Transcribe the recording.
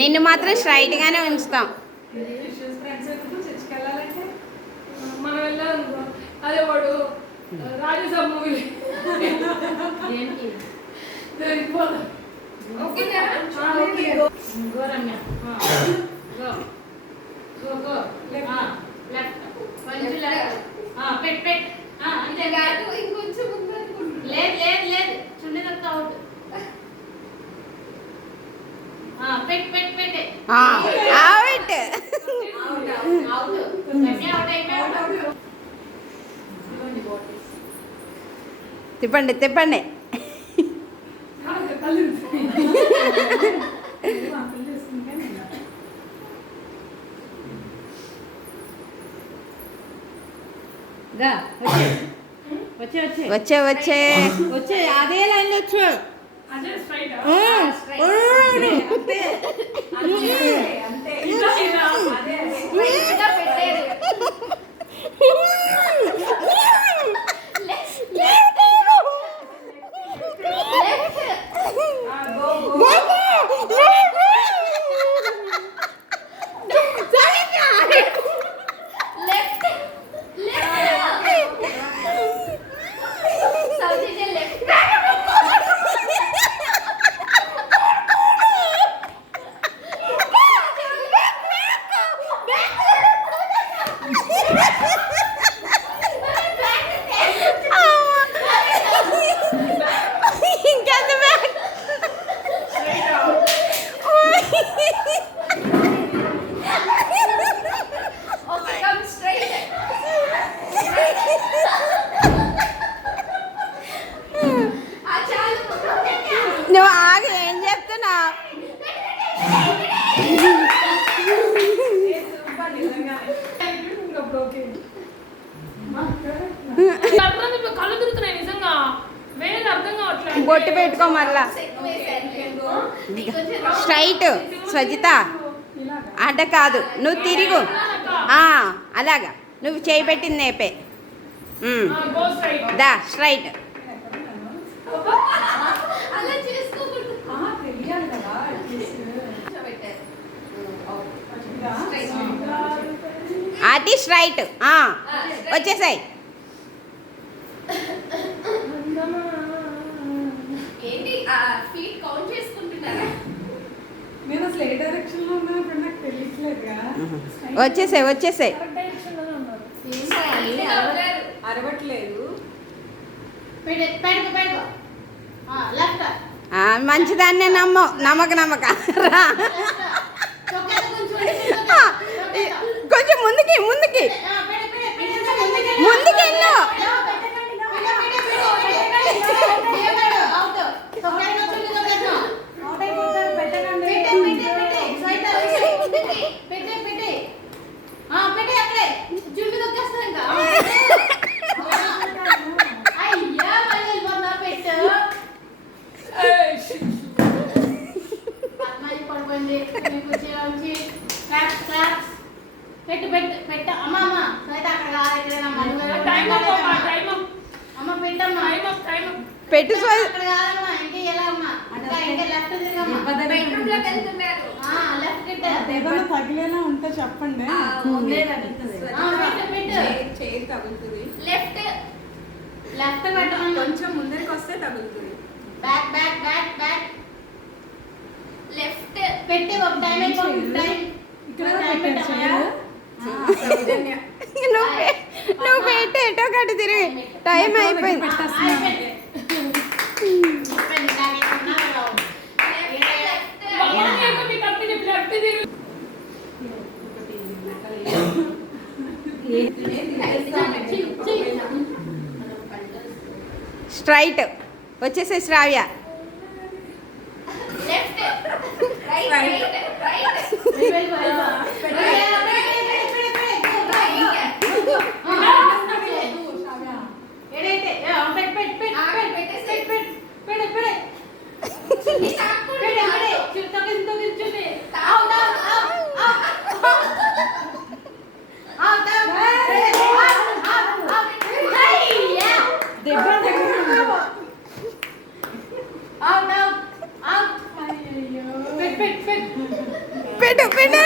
నిన్ను మాత్రం స్ట్రైట్ గానే ఉంచుతాం. మనం వెళ్ళాం అదే వాడు రాజసభ మూవీ తిప్పండి తిప్పండి. వచ్చే వచ్చే వచ్చే అదే లైన్ వచ్చు. నువ్వు ఆగి ఏం చెప్తున్నా? కళ్ళు తిరుగుతున్నాయి నిజంగా, వేరే అర్థం కావట్లేదు. బొట్టు పెట్టుకో మళ్ళా. స్ట్రైట్ స్వజిత అడ్డ కాదు, నువ్వు తిరుగు. అలాగా నువ్వు చేయి పెట్టింది నేపే. దా స్ట్రైట్. అది స్ట్రైట్. వచ్చేసాయి. వచ్చేసాయి వచ్చేసాయి. మంచిదాన్నే నమ్మక రా. కొంచెం ముందుకి ముందుకి ముందుకి వెళ్ళు. పెట్టు తగిలేలా ఉంటే చెప్పండి. కొంచెం ముందరికి వస్తే తగులుతుంది. నువ్వు పెట్టే ఎటో కట్టు తిరిగి టైం అయిపోయింది. స్ట్రైట్ వచ్చేసే శ్రావ్య. పెట్టు పెట్టు పెట్టు